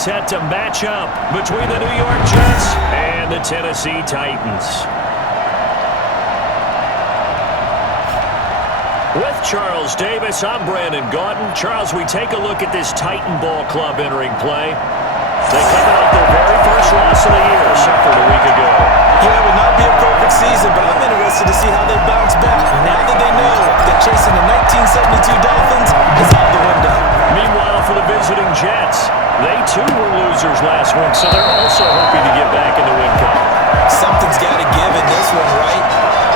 set to match up between the New York Jets and the Tennessee Titans. With Charles Davis, I'm Brandon Gaudin. Charles, we take a look at this Titan ball club entering play. They come out their very first loss of the year, suffered a week ago. Yeah, it would not be a perfect season, but I'm interested to see how they bounce back now that they know that chasing the 1972 Dolphins is out the window. Meanwhile, for the visiting Jets, they too were losers last week, so they're also hoping to get back in the win column. Something's got to give in this one, right?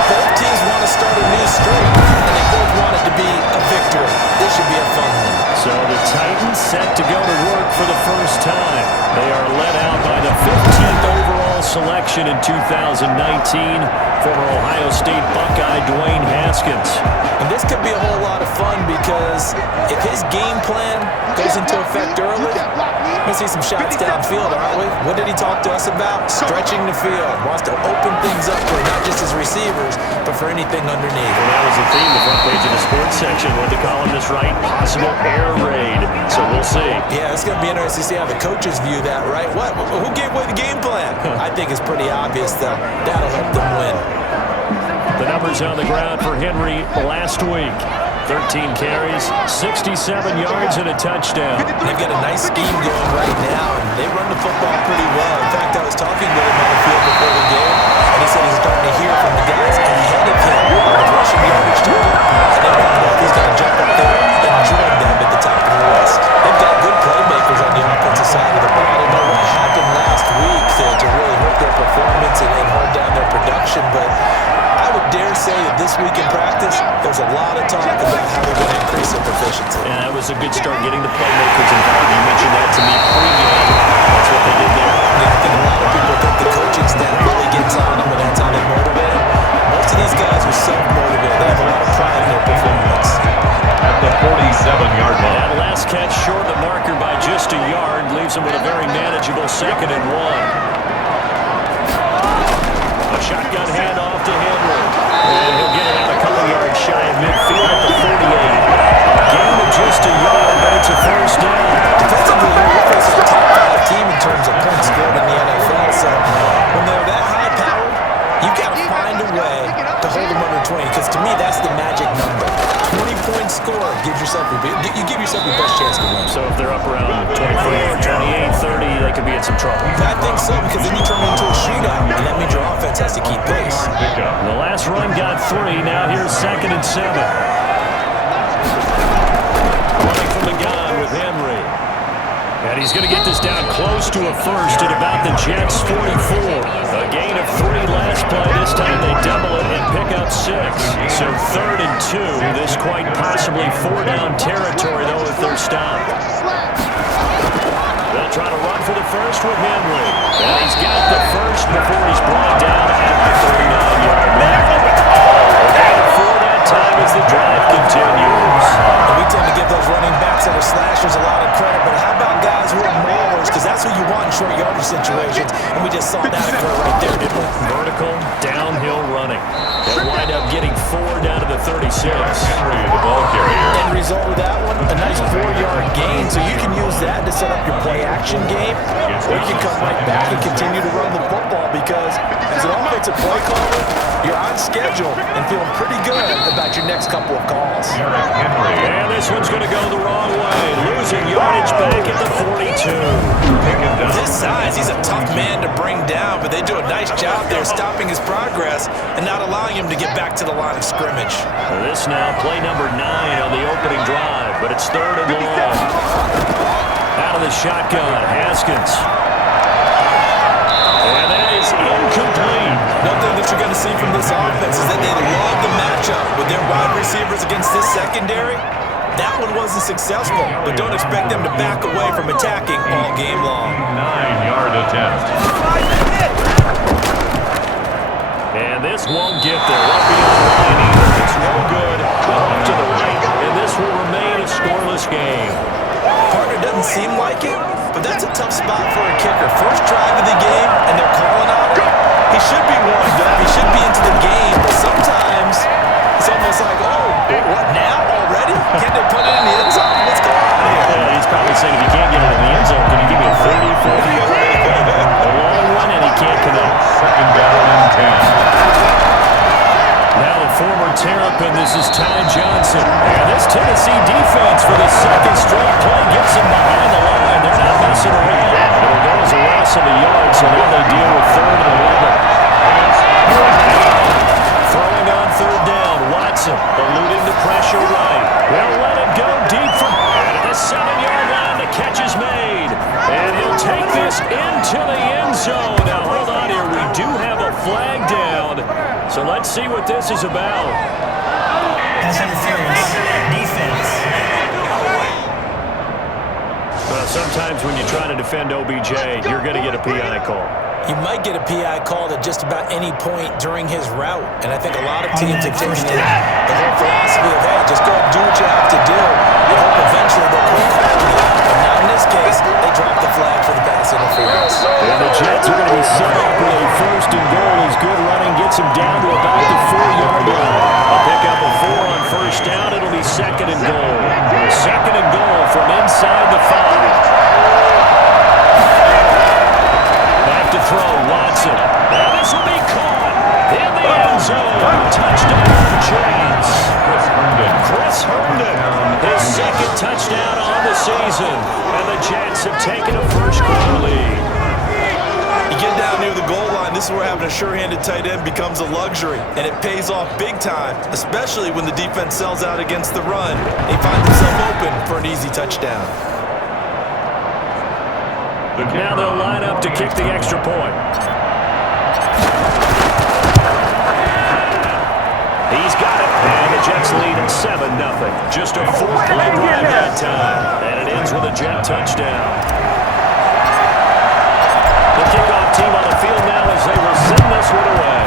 Both teams want to start a new streak, and they both want it to be a victory. This should be a fun one. So the Titans set to go to work for the first time. They are led out by the 15th overall selection in 2019, former Ohio State Buckeye Dwayne Haskins. And this could be a whole lot of fun because if his game plan goes into effect early, we're going to see some shots downfield, aren't we? What did he talk to us about? Stretching the field. Wants to open things up for not just his receivers, but for anything underneath. Well, that was the theme, the front page of the sports section. What the columnist write? Possible air raid. So we'll see. Yeah, it's going to be interesting to see how the coaches view that, right? What? Who gave away the game plan? I think it's pretty obvious, though. That'll help them win. The numbers on the ground for Henry last week. 13 carries, 67 yards, and a touchdown. They've got a nice scheme going right now, and they run the football pretty well. In fact, I was talking with him on the field before the game, and he said he's starting to hear from the guys ahead of him on the rushing yardage total. And they don't know if he's going to jump up there and join them at the top of the list. They've got good playmakers on the offensive side of the ball. I don't know what happened last week to really hurt their performance and hold down their production, but I would dare say that this week in practice, there's a lot of talk about how they're going to increase their proficiency. And that was a good start, getting the playmakers involved. You mentioned that to me pre-game. That's what they did there. Yeah, I think a lot of people think the coaching staff really gets on them, and that's how they motivate them. Most of these guys are self-motivated. They have a lot of pride in their performance. At the 47-yard line. That last catch short of the marker by just a yard leaves them with a very manageable 2nd and 1. A shotgun handoff to Henry. And he'll get it out a couple yards shy of midfield at the 48. Gain of just a yard, but it's a first down. Defensively, you're facing a top 5 team in terms of points scored in the NFL. So when they're that high-powered, you've got to find a way to hold them under 20. Because to me, that's the magic number. 20-point score gives yourself you give yourself your best chance to win. So if they're up around 24, 28, 30, they could be in some trouble. I think so, because then you turn it into a shootout, and that means your offense has to keep pace. The last run got 3. Now here's 2nd and 7. Running from the gun with Henry. And he's going to get this down close to a first at about the Jets' 44. A gain of 3 last play. This time they double it and pick up 6. So 3rd and 2. This quite possibly 4-down territory, though, if they're stopped. They'll try to run for the first with Henry. And he's got the first before he's brought down at the 39-yard line. And 4 that time as the drive continues. And we tend to give those running backs that are slashers a lot of credit, but how about guys who are maulers? Because that's who you want in short yardage situations, and we just saw that occur right there, didn't we? Vertical, downhill running. They'll wind up getting 4 down to the 36. Henry, the ball carrier. End result of that one, a nice 4-yard gain, so you can use that to set up your play-action game, or you can come right back and continue to run the football, because as an offensive play caller, you're on schedule and feeling pretty good about your next couple of calls. Henry. And this one's going to go the wrong way. Losing yardage back at the 42. With his size, he's a tough man to bring down, but they do a nice job there stopping his progress and not allowing him to get back to the line of scrimmage. This now play number 9 on the opening drive, but it's 3rd and long. Out of the shotgun, Haskins. And that is incomplete. One thing that you're going to see from this offense is that they love the matchup with their wide receivers against this secondary. That one wasn't successful, but don't expect them to back away from attacking all game long. 9-yard attempt. And this won't get there. Won't be on the line either. It's no good. Off to the right, and this will remain a scoreless game. Partner doesn't seem like it, but that's a tough spot for a kicker. First drive of the game, and they're calling on him. He should be warmed up. He should be into the game, but sometimes it's almost like, oh, what now already? Can't they put it in the end zone? What's going on here? Yeah, he's probably saying, if you can't get it in the end zone, can you give me a 30 open. This is Ty Johnson. And this Tennessee defense for the second straight play gets him behind the line. They're not messing around. It'll go as a loss of a yard, so now they deal with 3rd and 11. Throwing on 3rd down. Watson alluding to pressure right. They'll let it go deep for and at the 7-yard line. The catch is made. And he'll take this into the end zone. Now, hold on here. We do have a flag down. So let's see what this is about. Pass interference. Defense. Well, sometimes when you try to defend OBJ, you're going to get a PI call. You might get a PI called at just about any point during his route. And I think a lot of teams have taken in the whole philosophy of, hey, just go and do what you have to do. You hope eventually they'll quit calling it. But now in this case, they drop the flag for the pass interference. And the Jets are going to be set up with a 1st and goal as good running gets him down to about the 4-yard line. A pickup of 4 on 1st down. It'll be 2nd and goal. 2nd and goal from inside the 5. To throw, Watson. Now this will be caught in the end zone. Touchdown, Giants. Chris Herndon, his 2nd touchdown on the season. And the Jets have taken a 1st-quarter lead. You get down near the goal line, this is where having a sure-handed tight end becomes a luxury. And it pays off big time, especially when the defense sells out against the run. He finds himself open for an easy touchdown. Now they'll line up to kick the extra point. He's got it. And the Jets lead at 7-0. Just a 4-play drive that time. And it ends with a Jet touchdown. The kickoff team on the field now as they will send this one away.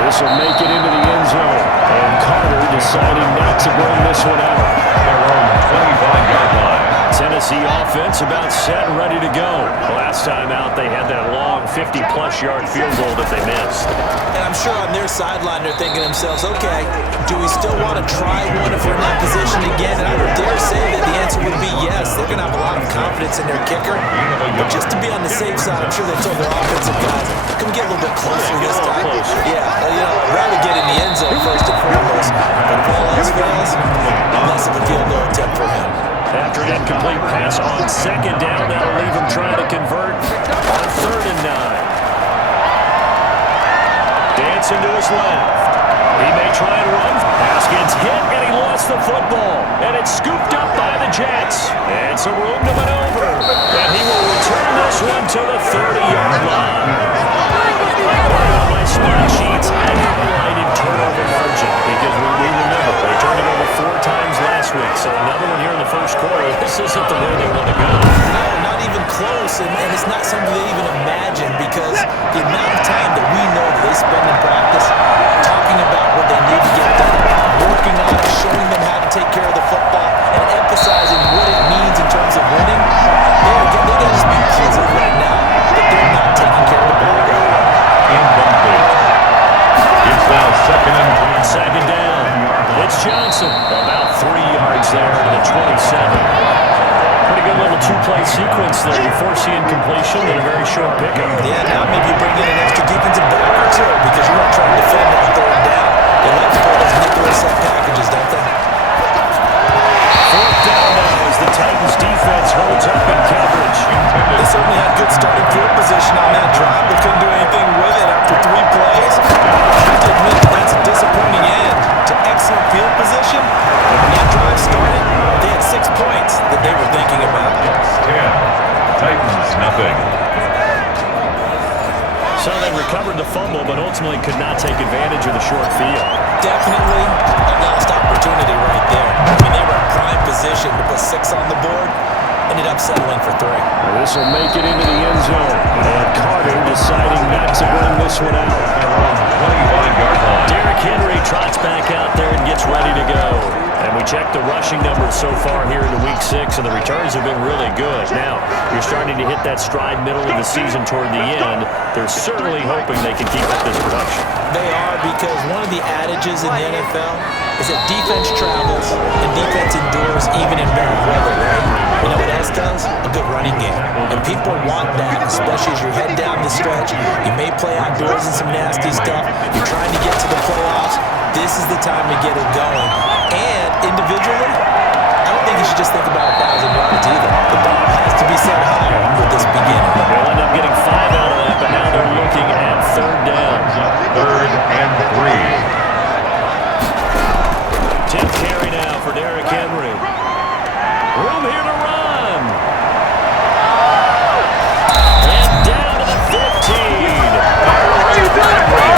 This will make it into the end zone. And Carter deciding not to bring this one out. Their own 25-yard line. Tennessee offense about set and ready to go. Last time out, they had that long 50-plus yard field goal that they missed. And I'm sure on their sideline they're thinking to themselves, okay, do we still want to try one if we're in that position again? And I would dare say that the answer would be yes. They're going to have a lot of confidence in their kicker. But just to be on the safe side, I'm sure they told their offensive guys, come get a little bit closer this time. Yeah, I'd rather get in the end zone first and foremost. But if all else fails, less of a field goal attempt for him. After an incomplete pass on 2nd down, that'll leave him trying to convert on 3rd and 9. Dancing to his left. He may try and run. Pass gets hit, and he lost the football. And it's scooped up by the Jets. And some room to maneuver. And he will return this one to the 30-yard line. On my spot sheets, I highlighted turnover margin because we remember they turned it over 4 times last week. So another one here in the 1st quarter. This isn't the way they want to go. No, not even close, and it's not something they even imagine because the amount of time that we know that they spend in practice talking about what they need to get done, working on it, showing them how to take care of the football, and emphasizing what it means in terms of winning, they got to just be positive right now that they're not taking care of the ball right now. Incomplete. It's now 2nd and 2nd down. It's Johnson. About 3 yards there to the 27. Pretty good little 2-play sequence there before seeing completion and a very short pickup. Yeah, now maybe you bring in an extra defensive back or two because you want to try to defend on 3rd down. They like to play those nickel set packages, don't they? 4th down now as the Titans defense holds up in coverage. They certainly had good starting field position on that drive, but couldn't do anything with it after 3 plays. I have to admit that's a disappointing end to excellent field position. When that drive started, they had 6 points that they were thinking about. 10. Titans, nothing. So they recovered the fumble, but ultimately could not take advantage of the short field. Definitely a lost opportunity right there. I mean, they were in prime position to put 6 on the board. Ended up settling for 3. This will make it into the end zone. And Carter deciding not to bring this one out. 25-yard line. Derrick Henry trots back out there and gets ready to go. And we check the rushing numbers so far here into Week 6, and the returns have been really good. Now, you're starting to hit that stride middle of the season toward the end. They're certainly hoping they can keep up this production. They are, because one of the adages in the NFL is that defense travels and defense endures even in bad weather, right? You know what else does? A good running game. And people want that, especially as you're heading down the stretch. You may play outdoors in some nasty stuff. You're trying to get to the playoffs. This is the time to get it going. And individually, I don't think you should just think about 1,000 yards either. The bar has to be set higher with this beginning. They'll end up getting 5 out of that, but now they're looking at 3rd down. 3rd and 3. 10th carry now for Derrick Henry. Room here to run. And down to the 15. Derrick Henry,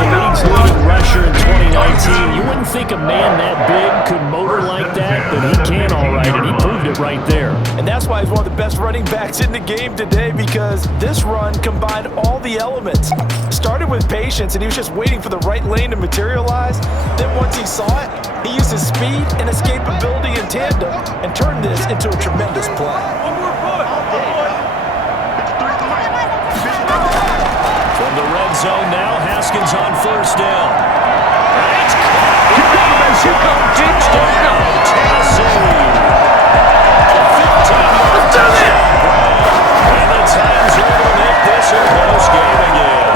the league's leading rusher in 2019. You wouldn't think a man that big could motor like that, but he can all right, and he proved it right there. And that's why he's one of the best running backs in the game today, because this run combined all the elements. Started with patience, and he was just waiting for the right lane to materialize. Then once he saw it, he used his speed and escapability in tandem and turned this into a tremendous play. From the red zone now, Haskins on 1st down. That's caught. Touchdown, Tennessee. 15-yard touchdown. And the Titans are going to make this a close game again.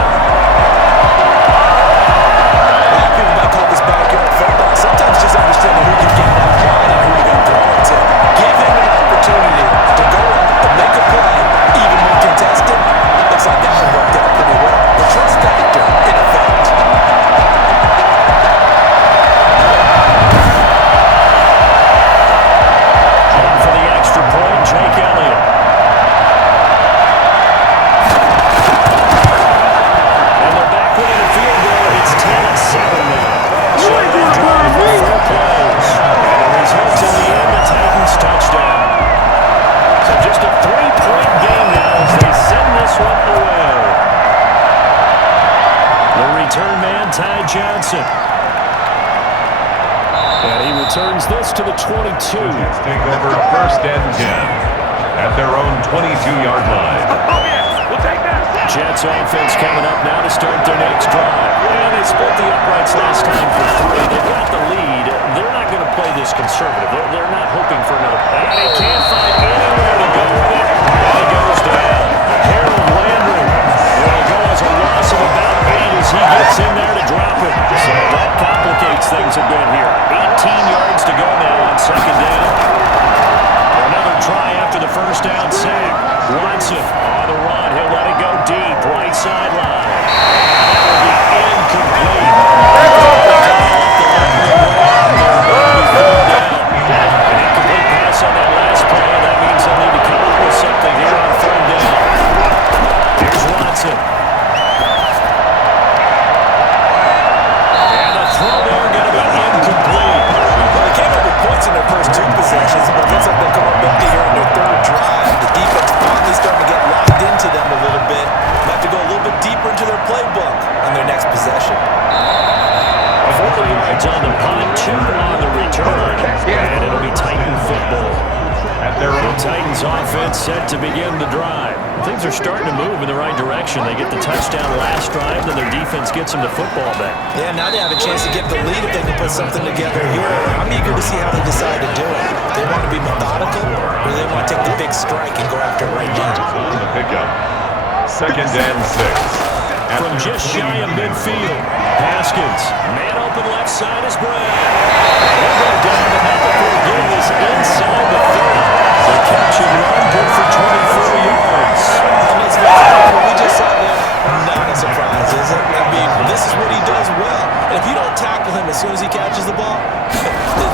A lot of people might call this backyard football. Sometimes just understanding who can get that line and who you're going to throw it to. Give him an opportunity to go up and make a play, even when contested. Looks like that one worked out pretty well. The trust factor in effect. And for the extra point, Jake Elliott. And they're back winning the field goal. It's 10-7 now. So they're drive for 4 plays. And the results in the end, the Titans touchdown. So just a 3-point game now as they send this one away. The return man, Ty Johnson. And he returns this to the 22. Jets take over 1st and 10 at their own 22-yard line. Jets offense coming up now to start their next drive. And they split the uprights last time for 3. They've got the lead. They're not going to play this conservative. They're not hoping for another. And they can't find anywhere to go with it. And it goes down. Harold Landry will go as a loss of about 8 as he gets in there to drop it. So that complicates things a bit here. 18 yards to go now on 2nd down. Another try after the 1st down sack. Watson on the run. He'll let it go deep. Right sideline. That will be incomplete. An incomplete pass on that last play. That means they'll need to come up with something here on 3rd down. Here's Watson. And the throw there going to be incomplete. Well, they came up with points in their first 2 possessions, but it looks like they'll come up empty here in their 3rd drive. The defense finally starting to get locked into them a little bit. They'll have to go a little bit deeper into their playbook on their next possession. 4 yards on the punt, 2 on the return, and it'll be Titan football. At their The own Titans offense set to begin the drive. Things are starting to move in the right direction. They get the touchdown last drive, then their defense gets them the football back. Yeah, now they have a chance to get the lead if they can put something together here. I'm eager to see how they decide to do it. They want to be methodical, or they want to take the big strike and go after it right now. on the pickup. 2nd and 6. From just shy of midfield, Haskins, man open left side is Brown. He'll go down to nothing for getting this inside the 30. The catch and run good for 24 yards. What we just saw there, not a surprise, is it? I mean, this is what he does well. And if you don't tackle him as soon as he catches the ball,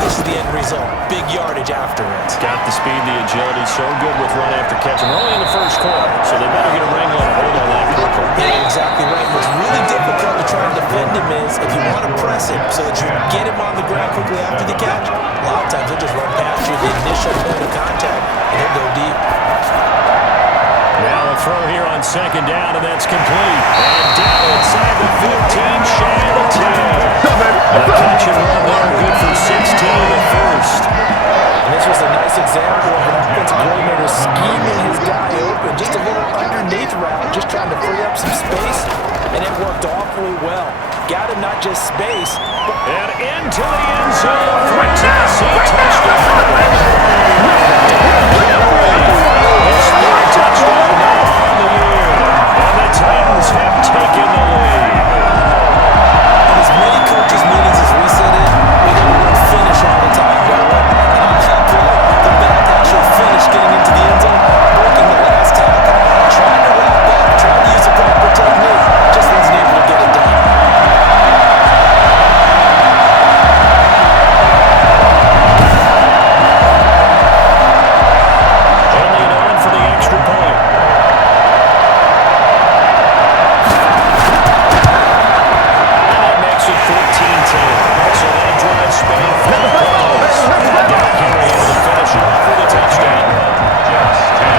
this is the end result. Big yardage afterwards. Got the speed, the agility, so good with run after catch. And we're only in the 1st quarter, so they better get a wrangle and hold on that quickly. Yeah, exactly right. What's really difficult to try and defend him is if you want to press him so that you get him on the ground quickly after the catch, a lot of times he'll just run past you the initial point of contact, and he'll go deep. Now a throw here on 2nd down, and that's complete. And down inside the 15, shy of the 10. The catch and run there, good for 16. not just space, but and into the end zone for a Tennessee touchdown. His third touchdown now on the year. And the Titans have taken the lead. in as many coaches' meetings as we sit in, we get the word finish all the time, don't we? And on that play, the back actually finished getting into the end zone, breaking the last tackle, trying to wrap up, trying to use the proper technique, just wasn't able to get it done. Only an on for the extra point. And that makes it 14-10. So that drive span for the close. Derrick Henry able to finish it off with a touchdown.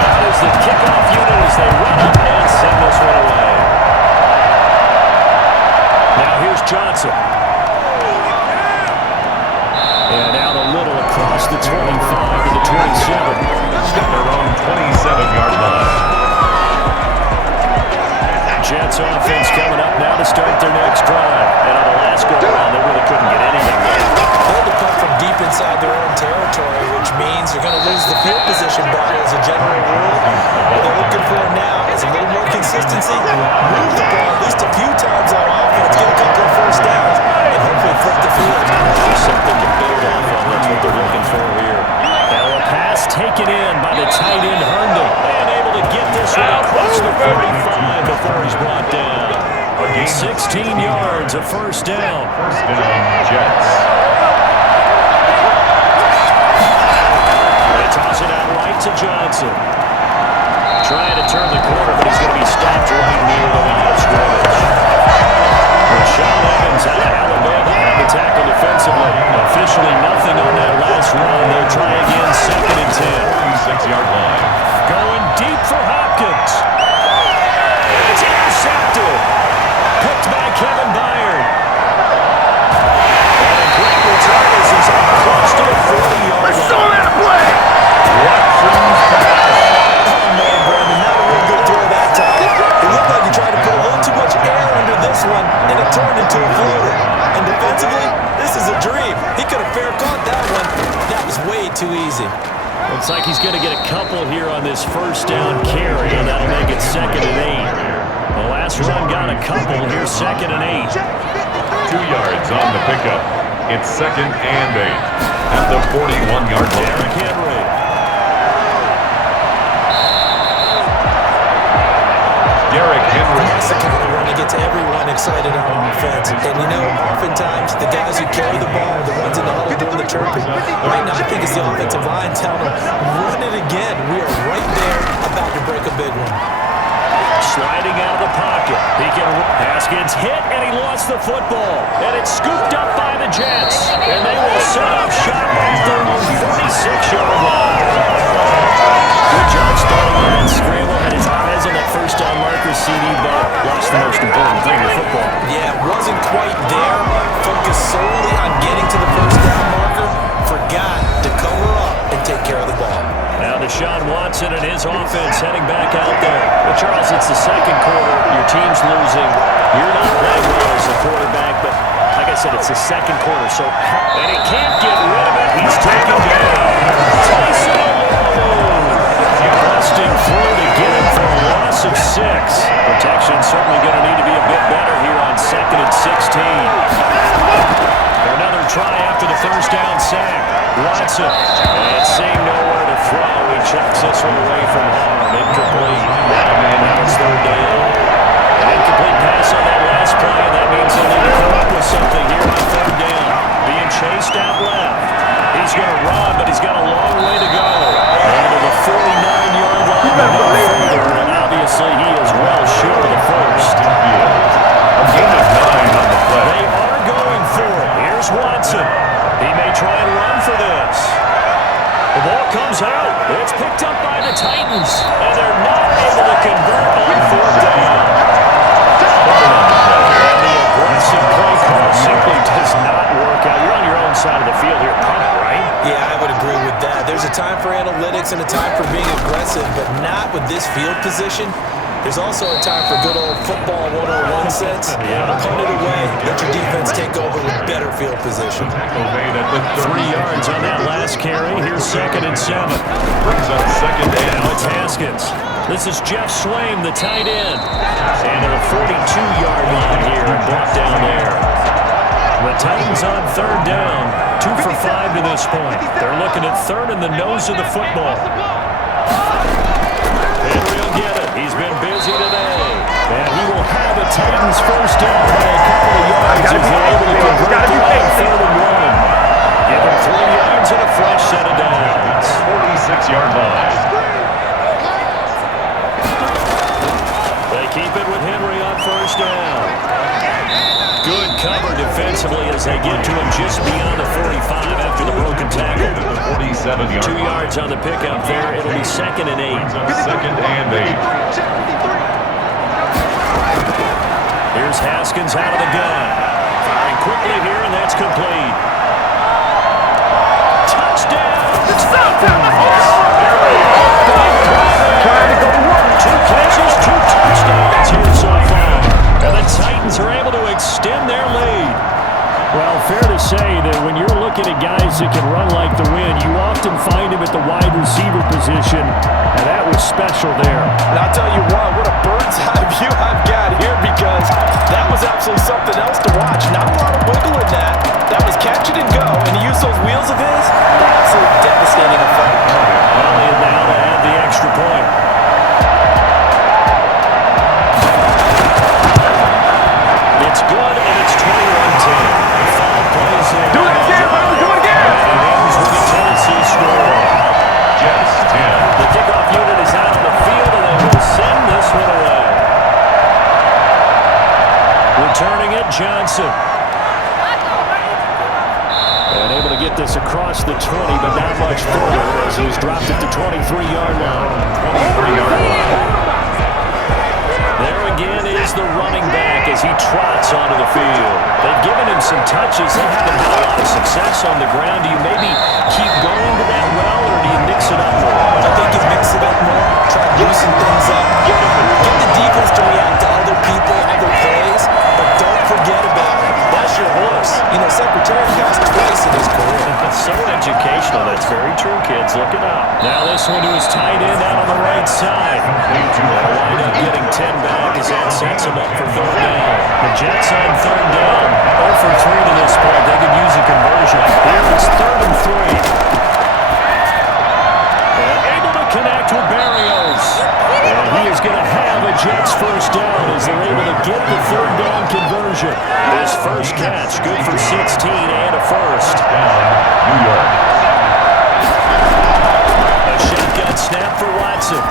That is the kickoff unit as they run up and send this one away. Now here's Johnson. And out a little across the 25 to the 27. At their own 27-yard line. Jets offense coming up now to start their next drive. And on the last go-around, they really couldn't get anything there. They'll depart from deep inside their own territory, which means they're going to lose the field position battle as a general rule. What they're looking for now is a little more consistency, move the ball at least a few times on offense, get a couple of first downs, and hopefully flip the field. There's something to build off of. That's what they're looking for here. Now a pass taken in by the tight end Herndon. And able to get this one across the 45 before he's brought down. 16 yards, a first down. First down, Jets. They toss it out right to Johnson. Trying to turn the corner, but he's going to be stopped right near the line of scrimmage. Sean Evans out of Alabama had the tackle defensively. Officially nothing on that last run. They'll try again, 2nd and 10. 46-yard line. Going deep for Hopkins. It's intercepted. Picked by Kevin Byard. And a great return as he's up close to the 40-yard line. Watson's pass. Oh, man, Brandon, not a real good throw that time. It looked like he tried to put a little too much air under this one, and it turned into a floater. And defensively, this is a dream. He could have fair caught that one. That was way too easy. Looks like he's going to get a couple here on this first down carry, and that'll make it 2nd and 8. The last run got a couple. Here's 2nd and 8. 2 yards on the pickup. It's 2nd and 8 at the 41-yard line. Derrick Henry. Derrick Henry. That's the kind of run that gets everyone excited on offense. And you know, oftentimes the guys who carry the ball are the ones in the huddle doing the chirping. Right now, I think it's the offensive line telling them, run it again. We are right there about to break a big one. Sliding out of the pocket. He can pass gets hit, and he lost the football. And it's scooped up by the Jets. And they will set up shop at their own 46-yard line. Good job starting on that scramble. Had his eyes on that first down marker, CD, but lost the most important thing in football. Yeah, wasn't quite there. Focused solely on getting to the first down marker. Forgot to cover up and take care of the ball. Now Deshaun Watson and his offense heading back out there. Well, Charles, it's the second quarter. Your team's losing. You're not playing well as a quarterback, but like I said, it's the second quarter. So, and he can't get rid of it. He's taken down. Tyson busting through to get him for a loss of 6. Protection certainly going to need to be a bit better here on 2nd and 16. Another try after the first down sack. Watson, and seeing nowhere to throw, he chucks this one away from home. Incomplete. Now it's 3rd down. An incomplete pass on that last play, and that means they'll need to come up with something here on 3rd down. Being chased out left. He's going to run, but he's got a long way to go. And to the 49-yard line, but no further, and obviously he is well short of the first. A gain of 9 on the play. They are going for it. Here's Watson. He may try and run for this. The ball comes out. It's picked up by the Titans, and they're not able to convert on 4th down. And the aggressive play call simply does not work out. You're on your own side of the field here, punt it, right? Yeah, I would agree with that. There's a time for analytics and a time for being aggressive, but not with this field position. There's also a time for good old football 101 sense. Punt it away, let your defense take over with better field position. 3 yards on that last carry. Here's 2nd and 7. Brings up 2nd down. Now it's Haskins. This is Jeff Swaim, the tight end. And to the 42-yard line here and brought down there. The Titans on 3rd down. 2 for 5 to this point. They're looking at 3rd in the nose of the football. Henry will get it. He's been busy today. And he will have a Titans first down by a couple of yards as they're able to convert the line 3rd and 1. Give him 3 yards and a fresh set of downs. 46-yard line. They keep it with Henry on first down. Good cover defensively as they get to him just beyond the 45 after the broken tackle. 47-yard 2 yards on the pickup there. It'll be 2nd and 8. 2nd and 8. Here's Haskins out of the gun. Firing quickly here, and that's complete. Touchdown! Trying to go to work. 2 catches, 2 touchdowns here so far. And the Titans are able to extend their lead. Well, fair to say that when you're looking at guys that can run like the wind, you often find him at the wide receiver position, and that was special there. And I'll tell you what a bird's eye view I've got here, because that was absolutely something else to watch. Not a lot of wiggle in that. That was catch it and go, and he used those wheels of his. Absolutely devastating effect. Only now to add the extra point. It's good, and it's 21-10. Foul plays there. Do it again, brother. Do it again. And it ends with a Tennessee score. Jets 10. The kickoff unit is out on the field, and they will send this one away. Returning it, Johnson. And able to get this across the 20, but not much further as he's dropped at the 23-yard line. 23-yard line. There again is the running back as he trots onto the field. They've given him some touches. They haven't had a lot of success on the ground. Do you maybe keep going to that well, or do you mix it up more? I think you mix it up more, try to loosen things up, get the defense to react to other people, other plays, but don't forget about it. That's your horse. You know, Secretary got twice in his career. So educational. That's very true, kids. Look it up. Now this one to his tight end out on the right side. They'll wind up getting 10 back as that sets him up for 3rd down. The Jets on 3rd down. 0 for 3 to this point. They could use a conversion. Here it's 3rd and 3. And able to connect with Berrios. And he is going to have a Jets first down as they're able to get the 3rd down conversion. His first catch, good for 16 and a first. New York. A shotgun snap for Watson.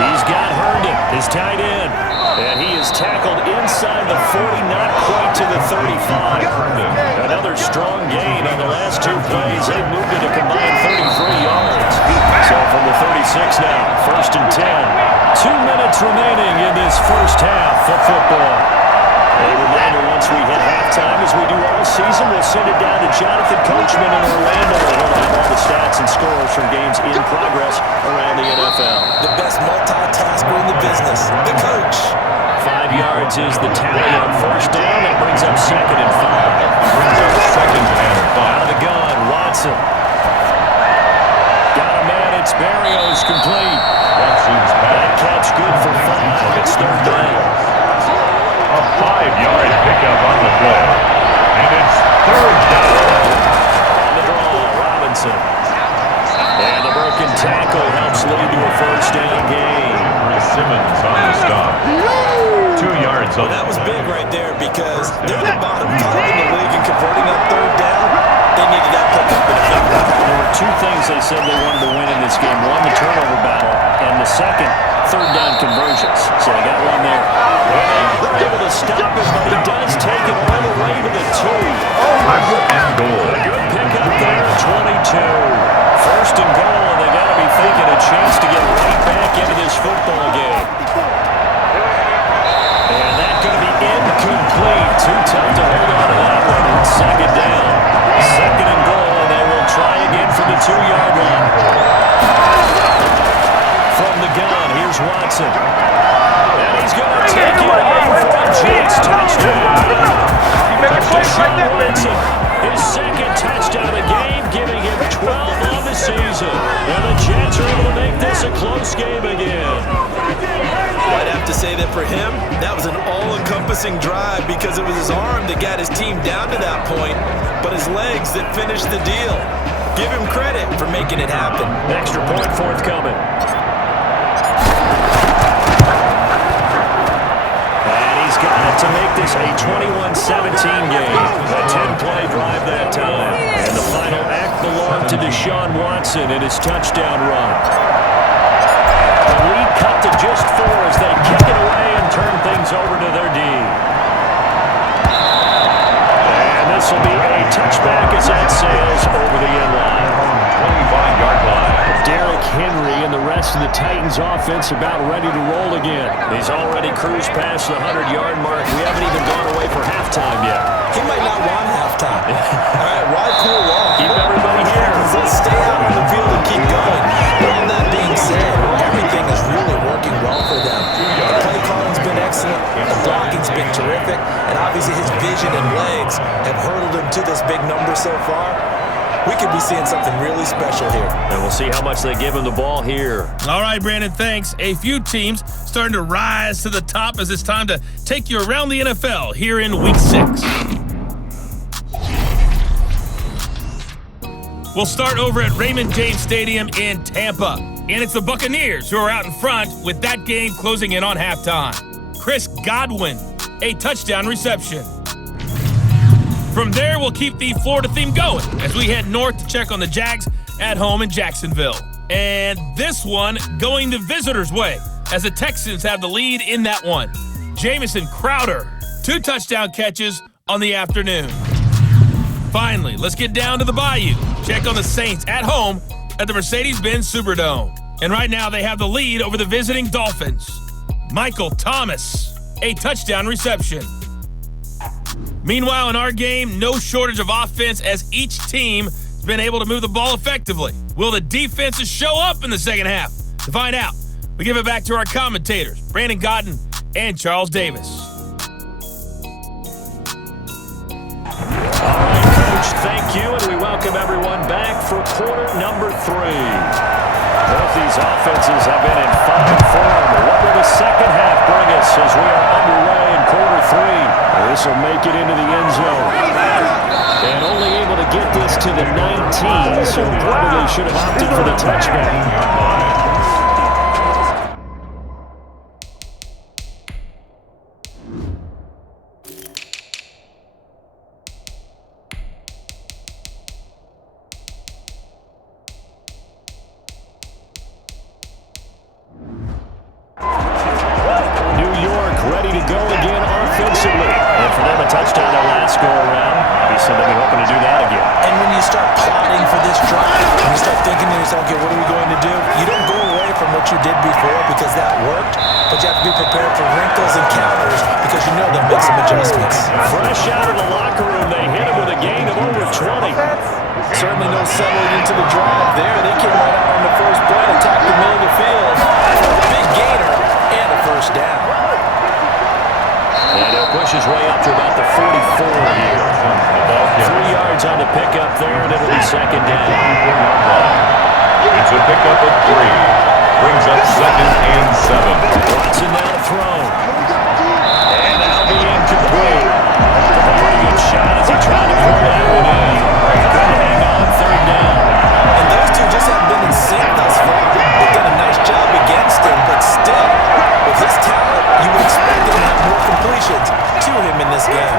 He's got Herndon, his tight end. And he is tackled inside the 40, not quite to the 35. Another strong gain on the last 2 plays. They've moved it a combined 33 yards. So from the 36 now, 1st and 10. 2 minutes remaining in this first half of football. A reminder, once we hit halftime, as we do all season, we'll send it down to Jonathan Coachman in Orlando. He'll have all the stats and scores from games in progress around the NFL. The best multitasker in the business, the coach. 5 yards is the tally on first down. That brings up 2nd and 5. Brings up 2nd and 5. Out of the gun, Watson. Got a man, it's Berrios complete. Watson's That back. catch good for 5. It's 3rd down. A 5-yard pickup on the play. And it's 3rd down. On the draw, Robinson. And the broken tackle helps lead to a first down gain. Simmons on the stop. 2 yards on That was big right there, because they're the bottom 5 in the league in converting on 3rd down. They needed that pickup in a big way. There were 2 things they said they wanted to win in this game. One, the turnover battle, and the second, 3rd down conversions. So they got one there. They're able to stop it, but he does take it all the way to the 2. and goal. Good pickup there at 22. 1st and goal, and they got to be thinking a chance to get right back into this football game. And that's going to be incomplete. Too tough to hold on to that one. It's 2nd down. 2nd and goal, and they will try again for the 2-yard line. From the gun, here's Watson. Deshaun Watson, his second touchdown of the game, giving him 12 on the season. And the Jets are able to make this a close game again. I'd have to say that for him, that was an all-encompassing drive because it was his arm that got his team down to that point, but his legs that finished the deal. Give him credit for making it happen. Extra point forthcoming. And he's got it to make this a 21-17 game. A 10-play drive that time. And the final act belonged to Deshaun Watson in his touchdown run. The lead cut to just 4 as they kick it away and turn things over to their D. And this will be a touchback as that sails over the end line. 25-yard line. Derrick Henry and the rest of the Titans offense about ready to roll again. He's already cruised past the 100-yard mark. We haven't even gone away for halftime yet. He might not want halftime. All right, why cool off? Keep everybody here. Let's stay out on the field and keep going. But all that being said, everything is really working well for them. The play calling's been excellent. The blocking's been terrific. And obviously his vision and legs have hurdled him to this big number so far. We could be seeing something really special here. And we'll see how much they give him the ball here. All right, Brandon, thanks. A few teams starting to rise to the top as it's time to take you around the NFL here in Week 6. We'll start over at Raymond James Stadium in Tampa. And it's the Buccaneers who are out in front with that game closing in on halftime. Chris Godwin, a touchdown reception. From there, we'll keep the Florida theme going as we head north to check on the Jags at home in Jacksonville. And this one going the visitors' way as the Texans have the lead in that one. Jamison Crowder, 2 touchdown catches on the afternoon. Finally, let's get down to the Bayou. Check on the Saints at home at the Mercedes-Benz Superdome. And right now they have the lead over the visiting Dolphins. Michael Thomas, a touchdown reception. Meanwhile, in our game, no shortage of offense as each team has been able to move the ball effectively. Will the defenses show up in the second half? To find out, we give it back to our commentators, Brandon Godden and Charles Davis. All right, Coach, thank you, and we welcome everyone back for quarter number 3. Both these offenses have been in fine form. What will the second half bring us as we are underway in quarter 3? This will make it into the end zone. And only able to get this to the 19, so probably should have opted for the touchback. Certainly no settling into the drive there. They came right out on the first play, attacked the middle of the field for a big gainer and a first down. And he'll push his way up to about the 44 here. 3 yards on the pickup there, and it'll be second down. It's a pickup of 3. Brings up 2nd and 7. Watson now to throw. And that'll be incomplete. A pretty good shot as he tried to put that one in. Hang on, 3rd down. And those two just haven't been in sync thus far. They've done a nice job against him, but still, with his talent, you would expect him to have more completions to him in this game.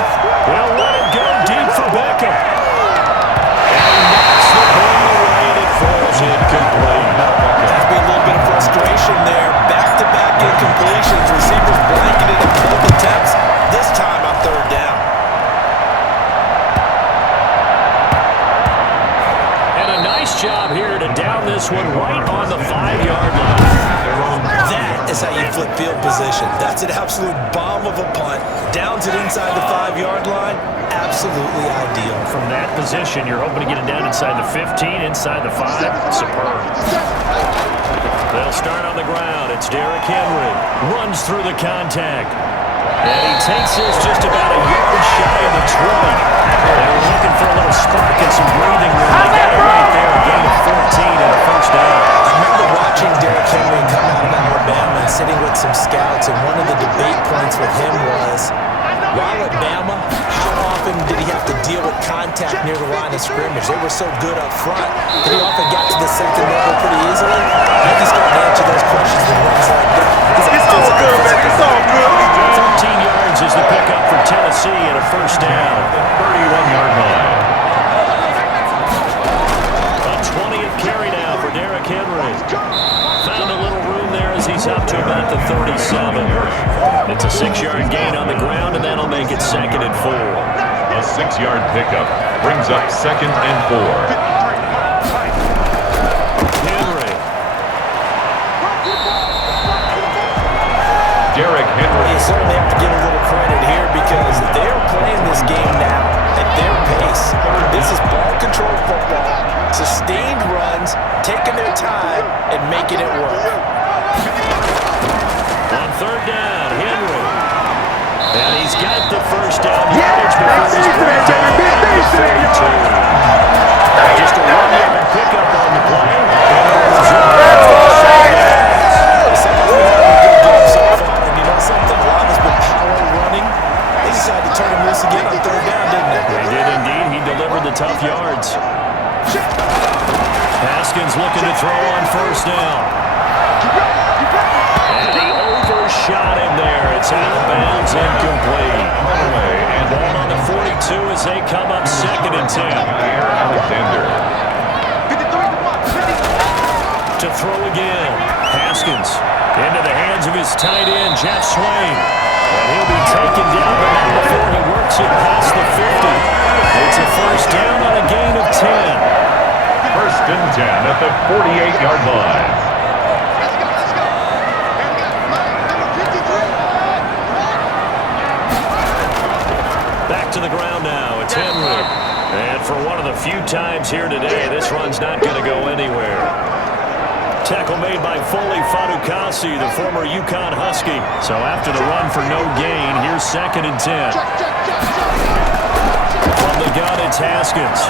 Well, let it go deep for Beckham. And that's the ball away, and it falls incomplete. Has been a little bit of frustration there. Back-to-back incompletions. Receivers blanketed in both attempts. This time on 3rd down. And a nice job here to down this one right on the 5-yard line. That is how you flip field position. That's an absolute bomb of a punt. Downs it inside the 5-yard line. Absolutely ideal. From that position, you're hoping to get it down inside the 15, inside the 5. Superb. They'll start on the ground. It's Derrick Henry. Runs through the contact. And he takes this just about a yard shy of the 20. They were looking for a little spark and some breathing room. They got it right there, a gain of 14 and a first down. I remember watching Derrick Henry come out of Alabama and sitting with some scouts, and one of the debate points with him was, while at Bama, how often did he have to deal with contact near the line of scrimmage? They were so good up front that he often got to the second level pretty easily. I just got to answer those questions in runs like that. It's all good, man. It's all good. 13 yards is the pickup for Tennessee and a first down. 31-yard line. A 20th carry now for Derrick Henry. Found a little room there as he's up to about the 37. It's a 6-yard gain on the ground, and that'll make it 2nd and 4. A 6-yard pickup brings up 2nd and 4. Henry. Derrick Henry. You certainly have to give a little credit here because they're playing this game now at their pace. This is ball control football, sustained runs, taking their time, and making it work. On 3rd down, Henry. And he's got the first down yardage before he's brought down at the 32. Just a 1-yard pickup on the play. Something, a lot has been power running. They decided to turn him loose again on 3rd down, didn't they? They did indeed. He delivered the tough yards. Haskins looking to throw on 1st down. And he overshot him there. It's out of bounds, incomplete. And ball on the 42 as they come up 2nd and 10. Alexander. To throw again. Haskins into the hands of his tight end, Jeff Swain. And he'll be taken down, but not before he works it past the 50. It's a first down on a gain of 10. 1st and 10 at the 48-yard line. Back to the ground now. It's Henry. And for one of the few times here today, this run's not going to go anywhere. Tackle made by Foley Fadukasi, the former UConn Husky. So after the run for no gain, here's 2nd and 10. From the gun, it's Haskins.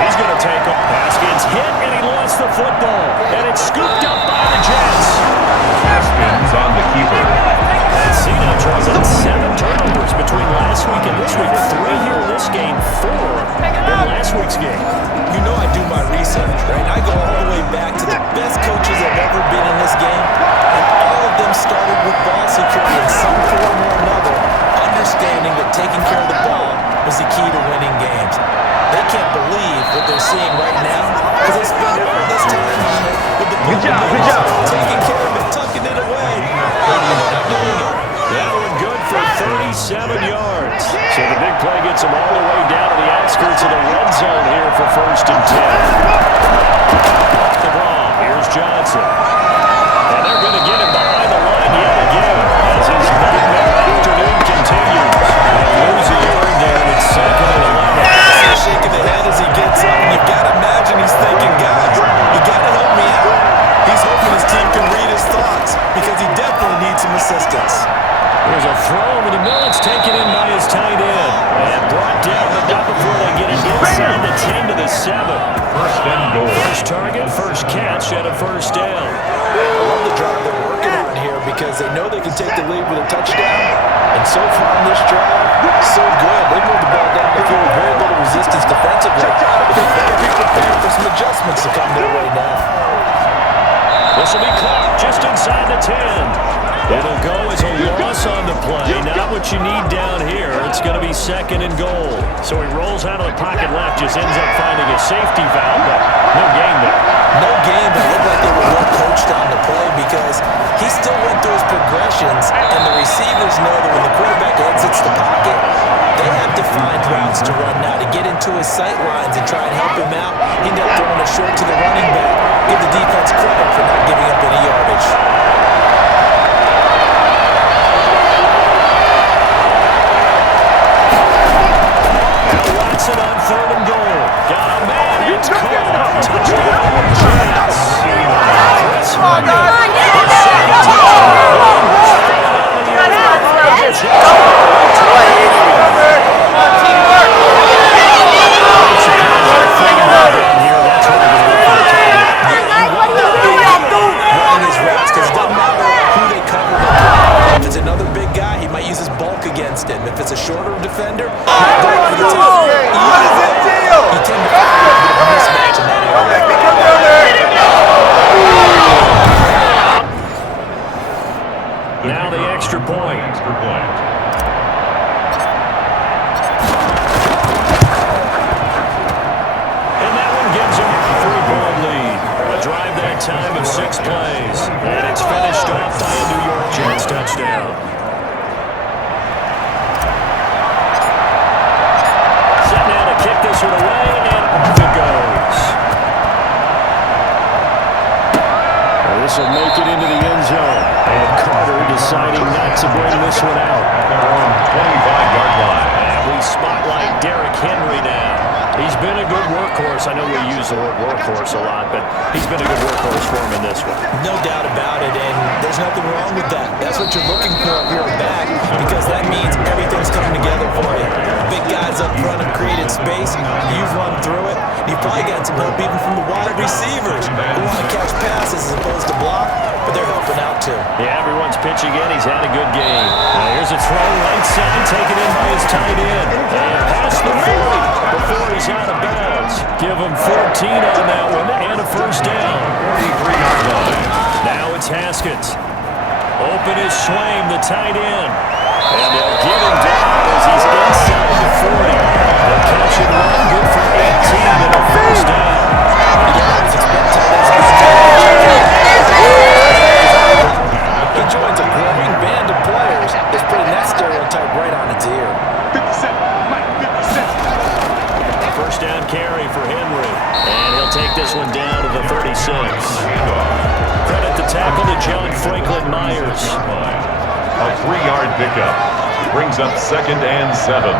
He's going to take him. Haskins hit, and he lost the football. And it's scooped up by the Jets. Haskins on the keeper. And Cena draws up 7 turnovers between last week and this week. 3 here in this game, 4 in last week's game. You know I do my research, right? I go all the way back to the best coaches I've ever been in this game, and all of them started with ball security in some form or another, understanding that taking care of the ball was the key to winning games. They can't believe what they're seeing right now because they spent all this time with the ball taking care of it, tucking it away, and not doing it. That one good for 37 yards. So the big play gets him all the way down to the outskirts of the red zone here for 1st and 10. The ball. Here's Johnson. And they're going to get him behind the line yet again as his nightmare afternoon continues. They lose a yard there, and it's 2nd and 11. He's shaking the head as he gets up, and you've got to imagine he's thinking, guys, you got to help me out. He's hoping his team can read his thoughts because he definitely needs some assistance. There's a throw over the middle. It's taken in by his tight end. And brought down, but not before they get it inside the 10 to the 7. 1st and goal. First target, first catch, and a first down. I love the drive they're working on here because they know they can take the lead with a touchdown. And so far in this drive, so good. They moved the ball down the field with very little resistance defensively. But they've got to be prepared for some adjustments to come their way now. This will be caught just inside the 10. It'll go as a loss on the play. Not what you need down here. It's going to be 2nd and goal. So he rolls out of the pocket left, just ends up finding a safety valve, but no gain there. No gain, but it looked like they were well coached on the play because he still went through his progressions, and the receivers know that when the quarterback exits the pocket, they have to find routes to run now to get into his sight lines and try and help him out. He ended up throwing it short to the running back. Give the defense credit for not giving up any yardage. Watson on 3rd and goal. Got a man. It's caught. Touchdown, Jets. Chris Hubbard. shorter defender, What is the deal? you tend to find a bit of a mismatch in that area. Now the extra point. Extra point. And that one gives them a 3-point lead. A drive that time of 6 plays. And it's finished off by a New York Jets touchdown. Set now to kick this one away, and off it goes. This will make it into the end zone. And Carter deciding not to bring this one out. At their own 25-yard line. And we spotlight Derrick Henry now. He's been a good workhorse. I know we use the word workhorse a lot, but he's been a good workhorse for him in this one. No doubt about it, and there's nothing wrong with that. That's what you're looking for if you're a back, because that means everything's coming together for you. Big guys up front have created space. You've run through it. You've probably gotten some help even from the wide receivers who want to catch passes as opposed to block, but they're helping out too. Yeah, everyone's pitching in. He's had a good game. Now here's a throw right side, taken in by his tight end. And past the 40 before he's out of bounds. Give him 14 on that one and a first down. 43-yard line. Now it's Haskins. Open his Swaim, the tight end. And they'll get him down as he's inside the 40. They'll catch and run, good for 18 and a first down. He joins a growing band of players that's putting that stereotype right on its ear. 50 Cent. Mike, 50 Cent. First down carry for Henry. And he'll take this one down to the 36. Credit the tackle to John Franklin Myers. A 3-yard pickup. Brings up 2nd and 7.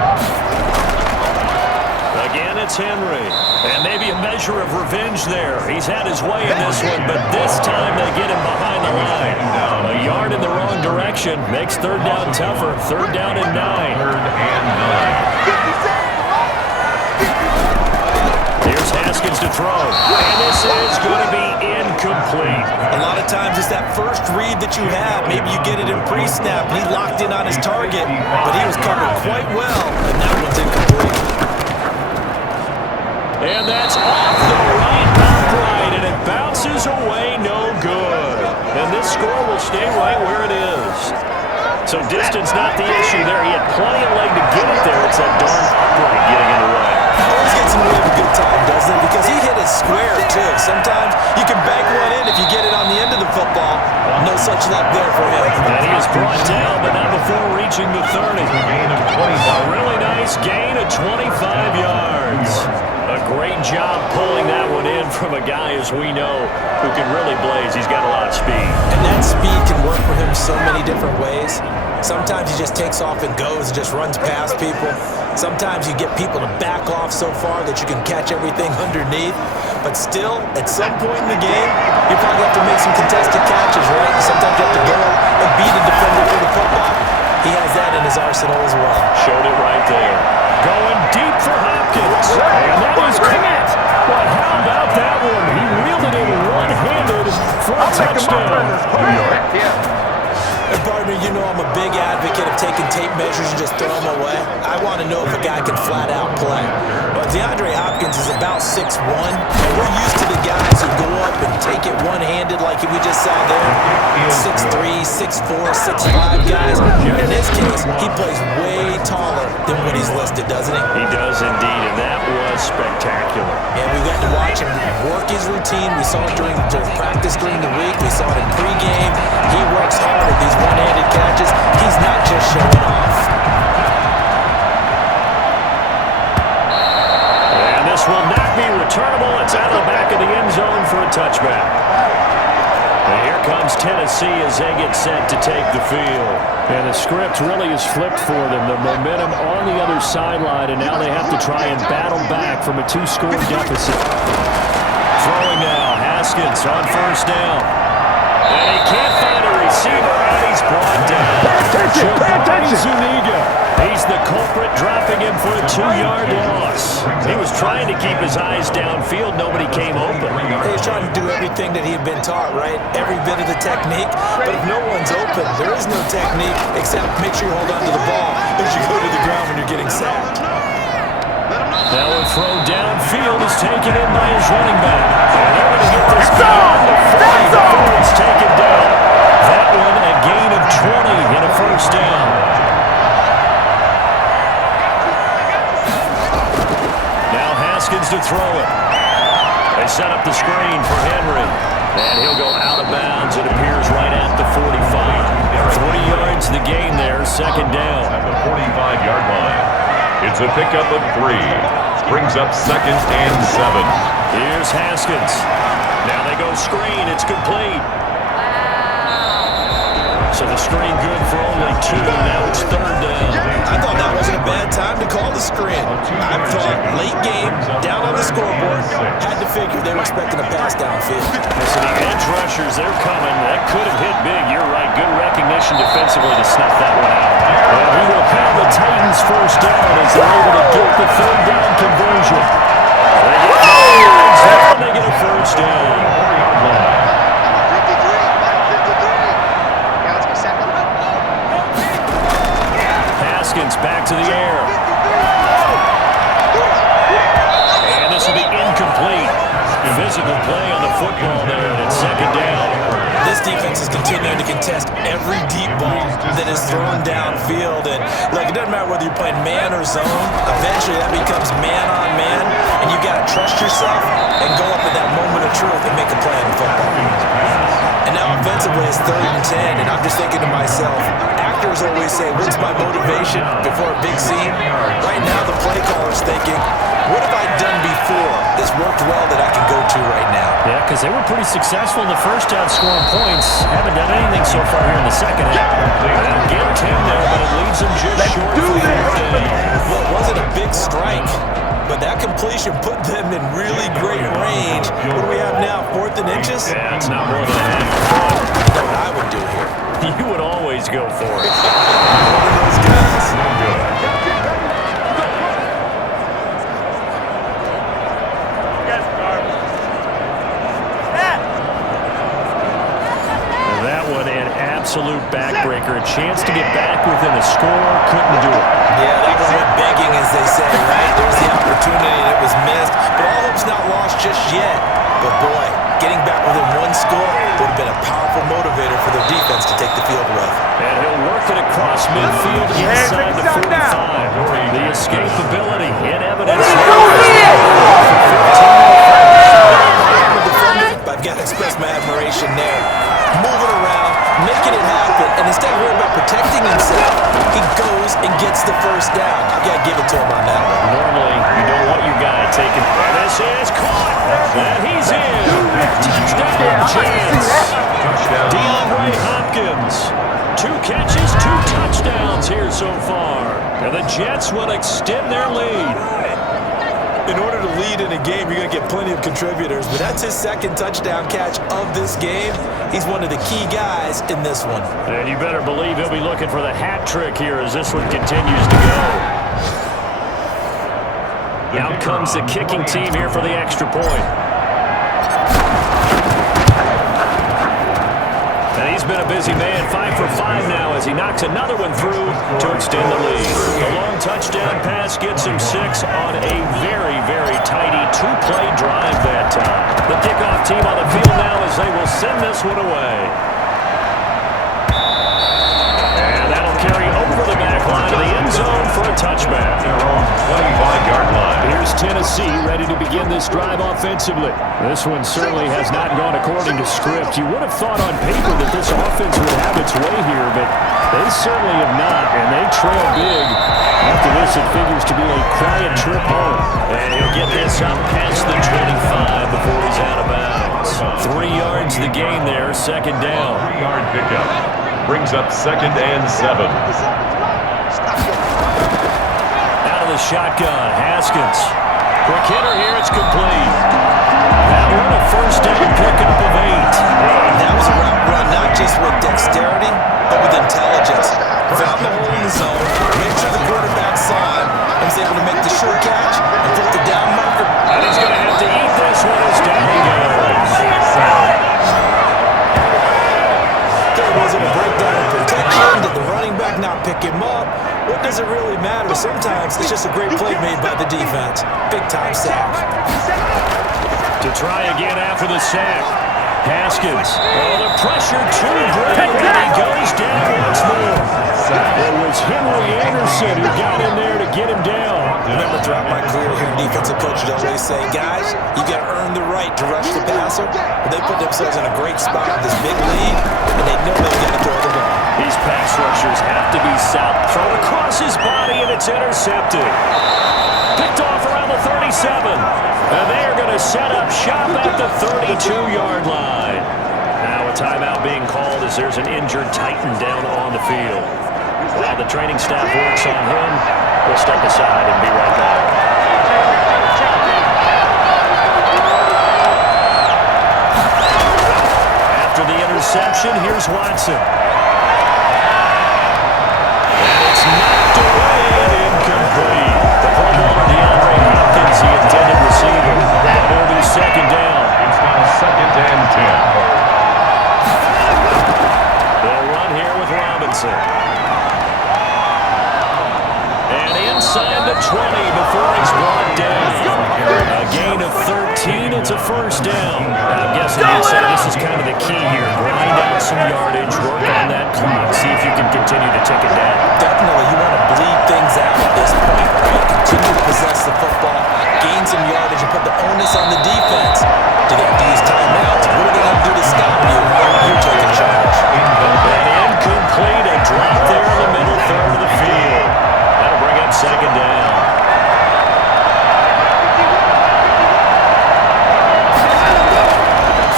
Again, it's Henry. And maybe a measure of revenge there. He's had his way in this one, but this time they get him behind the line. A yard in the wrong direction makes third down tougher. Third down and 9. 3rd and 9. Here's Haskins to throw. And this is going to be incomplete. A lot of times it's that first read that you have. Maybe you get it in pre-snap, and he locked in on his target, but he was covered quite well, and that one's incomplete. And that's off the right upright, and it bounces away no good. And this score will stay right where it is. So distance not the issue there. He had plenty of leg to get it there. It's that darn upright getting in the way. Always gets him a good time, doesn't it? Because he hit it square, too. Sometimes you can bank one in if you get it on the end of the football. No such luck there for him. And he is brought down, but not before reaching the 30. Gain of 25. A really nice gain of 25 yards. A great job pulling that one in from a guy, as we know, who can really blaze. He's got a lot of speed. And that speed can work for him so many different ways. Sometimes he just takes off and goes and just runs past people. Sometimes you get people to back off so far that you can catch everything underneath. But still, at some point in the game, you probably have to make some contested catches, right? Sometimes you have to go and beat a defender for the football. He has that in his arsenal as well. Showed it right there. Going deep for Hopkins. And that is caught. But how about that one? He reeled it in one-handed for a touchdown. New York. And partner, you know I'm a big advocate of taking tape measures and just throw them away. I want to know if a guy can flat out play. But DeAndre Hopkins is about 6'1", and we're used to the guys who go up and take it one-handed like we just saw there. 6'3", 6'4", 6'5" guys. In this case, he plays way taller than what he's listed, doesn't he? He does indeed, and that was spectacular. And we got to watch him work his routine. We saw it during practice during the week. We saw it in pregame. He works hard at these one-handed catches. He's not just showing off. And this will not be returnable. It's out of the back of the end zone for a touchback. And here comes Tennessee as they get set to take the field. And the script really is flipped for them. The momentum on the other sideline, and now they have to try and battle back from a 2-score deficit. Throwing now, Haskins on first down. And he can't find a receiver, and he's brought down. Pay attention. Zuniga. He's the culprit, dropping him for a 2-yard loss. He was trying to keep his eyes downfield. Nobody came open. He's trying to do everything that he had been taught, right? Every bit of the technique. But if no one's open, there is no technique except make sure you hold on to the ball as you go to the ground when you're getting sacked. Now a throw downfield is taken in by his running back. And they're going to get this down the 40 before it's taken down. That one a gain of 20 and a first down. Now Haskins to throw it. They set up the screen for Henry. And he'll go out of bounds. It appears right at the 45. 40 yards the gain there, second down. At the 45-yard line. It's a pickup of 3. Brings up 2nd and 7. Here's Haskins. Now they go screen. It's complete. So the screen good for only 2. Now it's 3rd down. I thought that wasn't a bad time to call the screen. I thought late game, down on the scoreboard, had to figure they were expecting a pass downfield. So the edge rushers, they're coming. That could have hit big. You're right. Good recognition defensively to snuff that one out. And he will have the Titans first down as they're able to get the 3rd down conversion. They get a first down. Haskins back to the air. And this will be incomplete. Physical play on the football there, and it's 2nd down. This defense is continuing to contest every deep ball that is thrown downfield. And look, it doesn't matter whether you're playing man or zone. Eventually that becomes man on man, and you got to trust yourself and go up at that moment of truth and make a play in football. And now offensively it's 3rd and 10, and I'm just thinking to myself, actors always say, what's my motivation before a big scene? Right now the play caller's thinking, what have I done before that's worked well that I can go to right now? Yeah, because they were pretty successful in the first half scoring points. Haven't done anything so far here in the second half. They'll get 10 there, but it leaves them just short for the 4th down. Well, it wasn't a big strike, but that completion put them in really great range. What do we have now, 4th and inches? Yeah, it's not more than a half. That's what I would do here. You would always go for it. One of those guys. That one an absolute backbreaker. A chance to get back within a score. Couldn't do it. Yeah, that one went begging, as they say, right? There's the opportunity that was missed, but all hope's not lost just yet. But boy, getting back within 1 score would have been a powerful motivator for their defense to take the field with. And he'll work it across midfield inside the 45. The escapability in evidence. I've got to express my admiration there. Moving around, making it happen, and instead of worrying about protecting himself, he goes and gets the first down. I've got to give it to him on that one. Normally, you don't want your guy taking. And this is caught. And he's in. Touchdown chance. DeAndre Hopkins. 2 catches, 2 touchdowns here so far. And the Jets will extend their lead. In order to lead in a game, you're going to get plenty of contributors, but that's his 2nd touchdown catch of this game. He's one of the key guys in this one. And you better believe he'll be looking for the hat trick here as this one continues to go. Out comes the kicking team here for the extra point. And he's been a busy man, 5 for 5 now as he knocks another one through to extend the lead. The long touchdown pass gets him 6 on a very, very tidy 2-play drive that time. The kickoff team on the field now as they will send this one away. And that'll carry over the back line to the end zone for a touchback. 25-yard line. Here's Tennessee ready to begin this drive offensively. This one certainly has not gone according to script. You would have thought on paper that this offense would have its way here, but they certainly have not, and they trail big. After this, it figures to be a quiet trip home. And he'll get this up past the 25 before he's out of bounds. 3 yards the gain there, 2nd down. 3-yard pickup. Brings up 2nd and 7. Out of the shotgun, Haskins. Quick hitter here, it's complete. That one a first down pickup of 8. That was a route run not just with dexterity, but with intelligence. Found the hole in the zone, made sure the quarterback saw him, and was able to make the sure catch and put the down marker. And he's going to have to eat this one as down he goes. There wasn't a breakdown in protection. Did the running back not pick him up? What does it really matter? Sometimes it's just a great play made by the defense. Big-time sack. To try again after the sack. Haskins. Oh, the pressure too great, and he goes down once more. It was Henry Anderson who got in there to get him down. Remember, throughout my career here, defensive coaches always say, guys, you got to earn the right to rush the passer. But they put themselves in a great spot in this big league, and they know they've got to throw the ball. These pass rushers have to be south. Thrown across his body, and it's intercepted. Picked off around the 37. And they are going to set up shop at the 32-yard line. Now a timeout being called as there's an injured Titan down on the field. While the training staff works on him, we'll step aside and be right back. After the interception, here's Watson. And it's knocked away and incomplete. The play over DeAndre Hopkins, the intended receiver. And it'll be second down. It's now second and 10. They'll run here with Robinson. And inside the 20 before he's brought down. A gain of 13, it's a first down. I'm guessing this is kind of the key here. Grind out some yardage, work on that clock, see if you can continue to tick it down. Definitely, you want to bleed things out at this point, right? Continue to possess the football, gain some yardage, and put the onus on the defense to get these timeouts. What are they going to do to stop you? You're taking charge. And incomplete, a drop there in the middle third of the field. That'll bring up second down.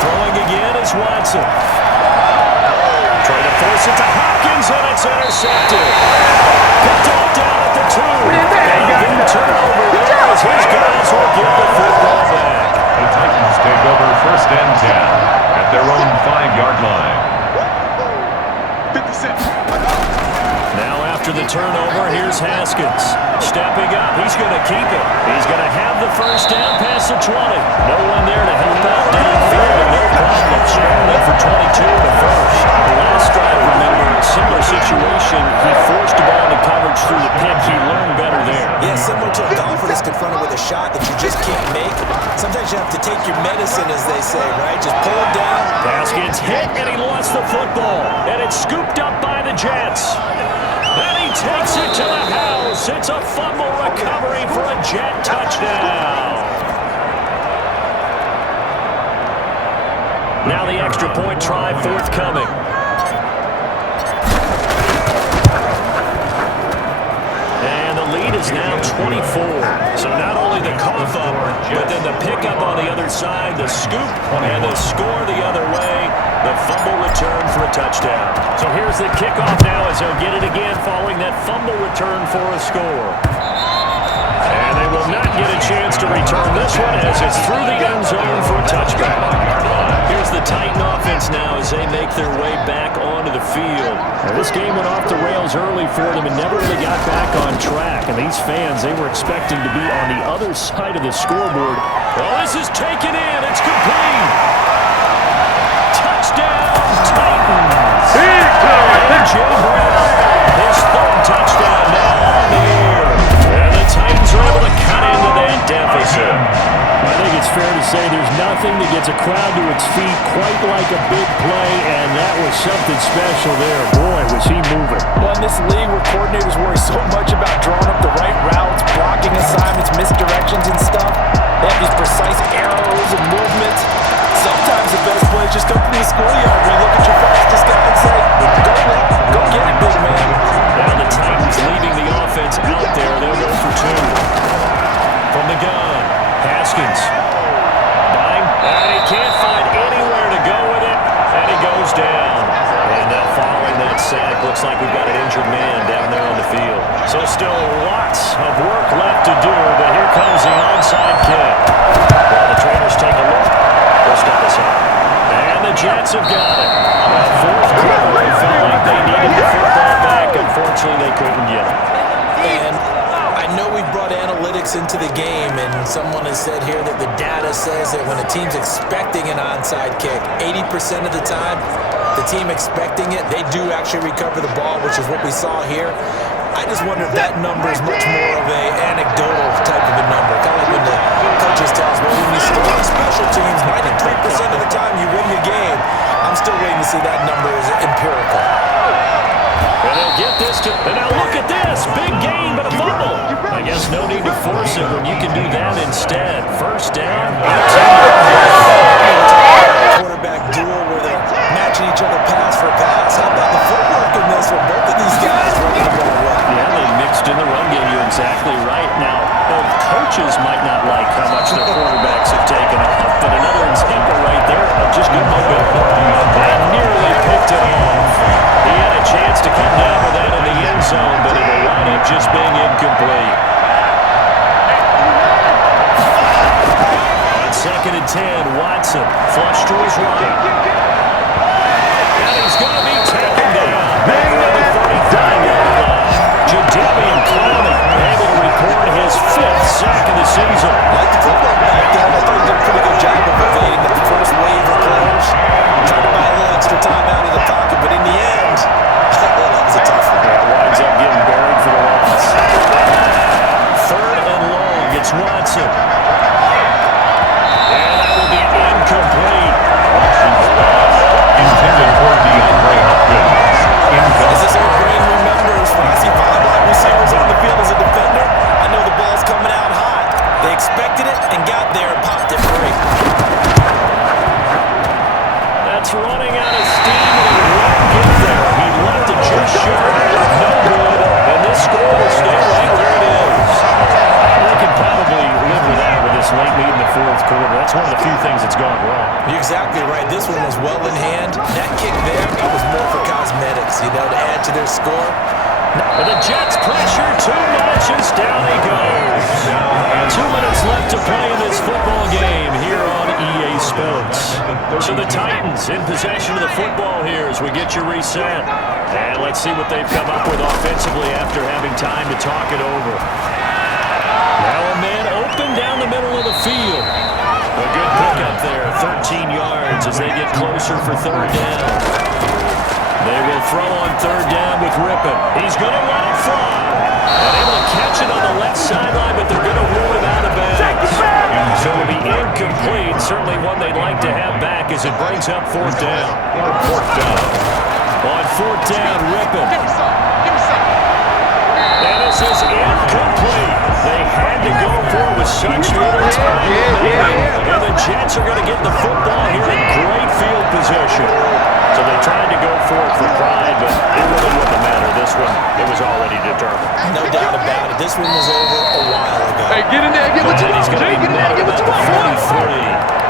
Throwing again is Watson. Trying to force it to Hopkins, and it's intercepted. Picked off down at the 2. And then turnover there as his guys will get the football back. The Titans take over first and 10 at their own 5-yard line. 56. Now after the turnover, here's Haskins. Stepping up, he's going to keep it. He's going to have the first down past the 20. No one there to help out downfield, and no problem. Strong there for 22 in the first. The last drive, remember, similar situation. He forced the ball into coverage through the pick. He learned better there. Yeah, similar to a golfer that's confronted with a shot that you just can't make. Sometimes you have to take your medicine, as they say, right? Just pull it down. Haskins hit, and he lost the football. And it's scooped up by the Jets. And he takes it to the house. It's a fumble recovery for a Jet touchdown. Now the extra point try forthcoming. And the lead is now 24. So not only the cough up, but then the pickup on the other side, the scoop, and the score the other way. The fumble return for a touchdown. So here's the kickoff now as they'll get it again following that fumble return for a score. And they will not get a chance to return this one as it's through the end zone for a touchback. Here's the Titan offense now as they make their way back onto the field. Now, this game went off the rails early for them and never really got back on track. And these fans, they were expecting to be on the other side of the scoreboard. Well, this is taken in. It's complete. Touchdown, Titans. And Jay Brown, his third touchdown now on the air. And the Titans are able to cut into that deficit. I think it's fair to say there's nothing that gets a crowd to its feet quite like a big play, and that was something special there. Boy, was he moving. Well, in this league where coordinators worry so much about drawing up the right routes, blocking assignments, misdirections and stuff, they have these precise arrows and movements. Sometimes the best plays just come from the schoolyard where you look at your fastest guy and say, go get it, big man. Now the Titans leaving the offense out there. They'll go for 2. From the gun, Haskins. Bang. And he can't find anywhere to go with it. And he goes down. And now following that sack, looks like we've got an injured man down there on the field. So still lots of work left to do, but here comes the onside kick. While the trainers take a look, we'll step aside. And the Jets have got it. A they couldn't get it. And I know we've brought analytics into the game, and someone has said here that the data says that when a team's expecting an onside kick, 80% of the time, the team expecting it, they do actually recover the ball, which is what we saw here. I just wonder if that number is much more of a anecdotal type of a number. Kind of like when the coaches tell us, well, when you score on special teams, 93% of the time you win the game. I'm still waiting to see that number is empirical. And they'll get this to, and now look at this. Big gain, but a fumble. I guess no need to force it when you can do that instead. First down. Quarterback duel where they're matching each other pass for pass. How about the footwork in this one? Both of these guys running the ball well. Yeah, they mixed in the run game. You're exactly right. Now, both coaches might not like how much their quarterbacks have taken off, but another example right there of just good momentum. And nearly picked it off. He had a chance to come down with that in the end zone, but it will wind up just being incomplete. On 2nd and 10, Watson flush to his right. And he's going to be taken down. Back on the 35-yard line. Jadavian Clowney able to record his 5th sack of the season. Like the football back there, I thought he did a pretty good job of evading that first wave of players. Trying to buy a little extra time out of the pocket, but in the end, that was a tough one. Yeah, winds up getting buried for the loss. 3rd and long, it's Watson. And that will be incomplete. Intended for DeAndre Hopkins. As this old brain remembers, when I see 5 wide receivers on the field as a defender, I know the ball's coming out hot. They expected it and got there and popped it free. That's running out of steam, and he won't get there. He left it just short. No good, and this score will stay right where it is. They can probably live with that with this late lead in the 4th quarter. That's one of the few things that's gone wrong. You're exactly right. This one was well in hand. That kick there, it was more for cosmetics, to add to their score. And the Jets pressure too much as down he goes. 2 minutes left to play in this football game here on EA Sports. So the Titans in possession of the football here as we get you reset. And let's see what they've come up with offensively after having time to talk it over. Now a man open down the middle of the field. A good pickup there, 13 yards as they get closer for 3rd down. They will throw on 3rd down with Rippon. He's going to let it fly. And able to catch it on the left sideline, but they're going to rule it out of bounds. So it'll be incomplete. Certainly one they'd like to have back as it brings up 4th down. 4th down. On 4th down, Rippon. And this is incomplete. They had to go for it with such little time remaining. And the Jets are going to get the football here in great field position. So they tried to go for it for pride, but it really wouldn't matter. This one, it was already determined. No doubt about it. This one was over a while ago. Hey, get in there, give it to him. He's going to be met at the 43.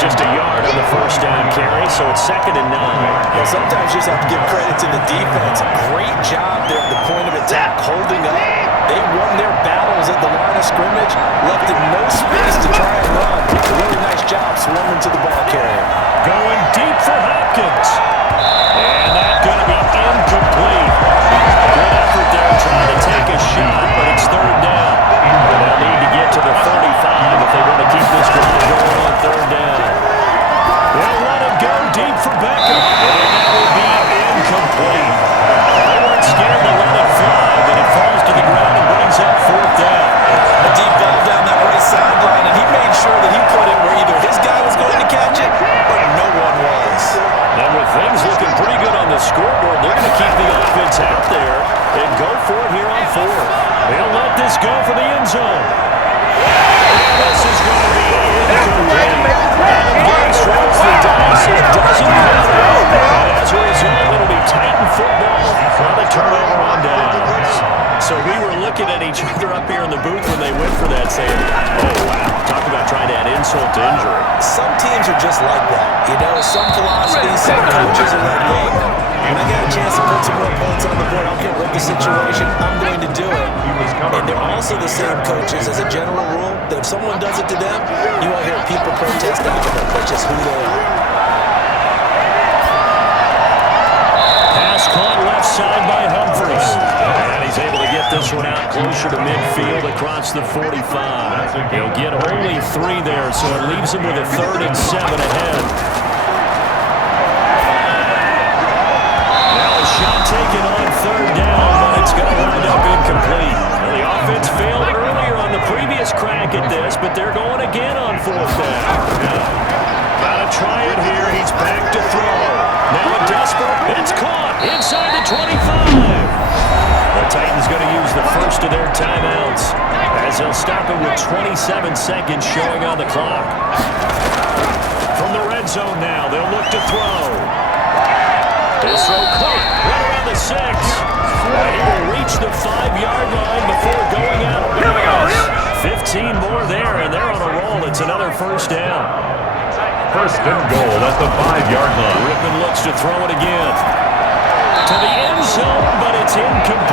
Just a yard on the 1st down carry, so it's 2nd and 9. Yeah, sometimes you just have to give credit to the defense. Great job there at the point of attack, holding up. They won their battles at the line of scrimmage, left in no space to try and run. A really nice job swarming to the ball carrier. Going deep for Hopkins. And that's going to be incomplete. Good effort there trying to take a shot, but it's 3rd down. And they'll need to get to the 35 if they want to keep this drive going on 3rd down. They'll let him go deep for Beckham. And that will be incomplete. They weren't scared to let it fly, but it falls to the ground and brings up 4th down. A deep ball down that right sideline, and he made sure that he put it where either his guy was going to catch it or no one was. And with things looking pretty good on the scoreboard, they're going to keep the offense out there and go for it here on 4th. They'll let this go for the end zone. And this is going to be incomplete. Adam Gase rolls the dice. It doesn't matter. And as a result, it'll be Titan football on the turnover on downs. So we were looking at each other up here in the booth when they went for that saying, oh, wow, talk about trying to add insult to injury. Some teams are just like that. Some philosophies, some coaches are like, hey, when I got a chance to put some more points on the board, I don't care what the situation, I'm going to do it. And they're also the same coaches, as a general rule, that if someone does it to them, you won't hear people protest after them. That's just who they are. Pass caught left side by Humphries. And He's able to get this one out closer to midfield across the 45. He'll get only 3 there, so it leaves him with a 3rd and 7 ahead. Now a shot taken on 3rd down, but it's going to wind up incomplete. Well, the offense failed earlier on the previous crack at this, but they're going again on 4th down. Gotta try it here. He's back to throw. Now a desperate. It's caught inside the 25. The Titans going to use the first of their timeouts as they'll stop it with 27 seconds showing on the clock. From the red zone now, they'll look to throw. His throw caught right around the 6. He will reach the 5-yard line before going out of bounds. 15 more there, and they're on a roll. It's another 1st down. 1st and goal at the 5-yard line. Rippon looks to throw it again. To the end zone, but it's incomplete.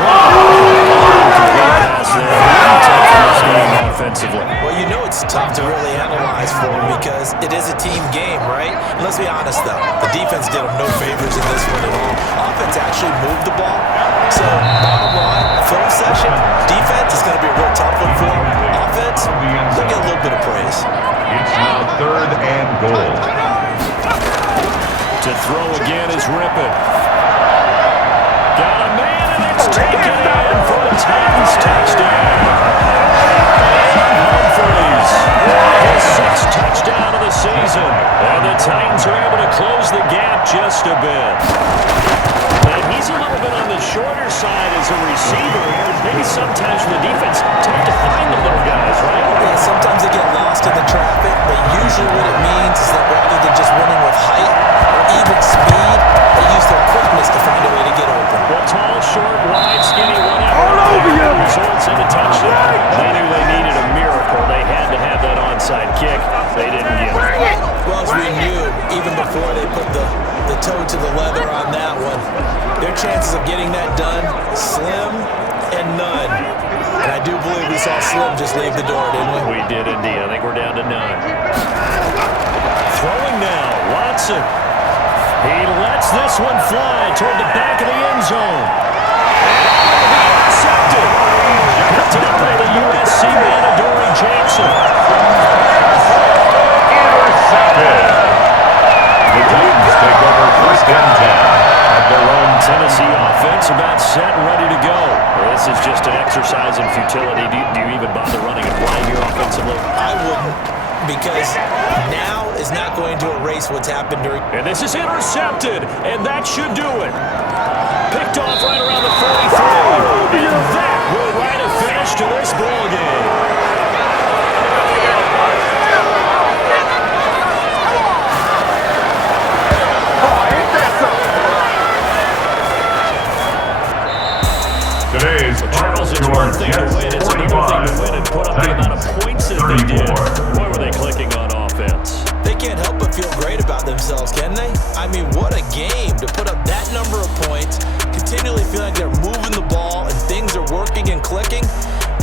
Offensively. Well, you know it's tough to really analyze for him because it is a team game, right? And let's be honest, though. The defense did him no favors in this one at all. Offense actually moved the ball. So, bottom line, film session, defense is going to be a real tough one for him. Offense, they'll get a little bit of praise. It's now 3rd and goal. To throw again is Rippon. Got a man, and it's taken in for the Titans touchdown. Humphreys, his 6th touchdown of the season. And the Titans are able to close the gap just a bit. And he's a little bit on the shorter side as a receiver. Maybe sometimes the defense tend to find the little guys, right? Yeah, sometimes they get lost in the traffic, but usually what it means is that rather than just winning with height or even speed, they use their quickness to find a way to get open. Well, tall, short, wide, skinny, whatever. Results in a touchdown. They knew they needed a miracle. They had to have that onside kick. They didn't get it. Well, as we knew, even before they put the toe to the leather on that one, their chances of getting that done, slim and none. And I do believe we saw Slim just leave the door, didn't we? We did indeed. I think we're down to none. Throwing now, Watson. He lets this one fly toward the back of the end zone. Intercepted. Picked up by the USC man, Adoree Jackson. Intercepted. The Titans take over 1st and 10 at their own Tennessee offense about set and ready to go. Well, this is just an exercise in futility. Do you even bother running a play here offensively? I wouldn't, because now is not going to erase what's happened during. And this is intercepted, and that should do it. Picked off right around the 43, and that will write a finish to this ball game. Today's Charles, it's one thing to win. It's another thing to win and put up the amount of points that they did. Boy, were they clicking on offense. They can't help but feel great about themselves, can they? I mean, what a game to put up that number of points, continually feel like they're moving the ball and things are working and clicking.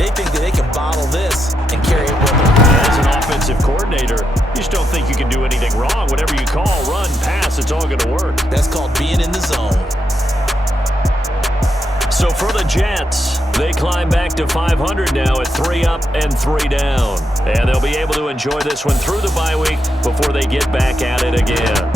They think that they can bottle this and carry it with them. As an offensive coordinator, you just don't think you can do anything wrong. Whatever you call, run, pass, it's all going to work. That's called being in the zone. So for the Jets, they climb back to 500 now at 3 up and 3 down. And they'll be able to enjoy this one through the bye week before they get back at it again.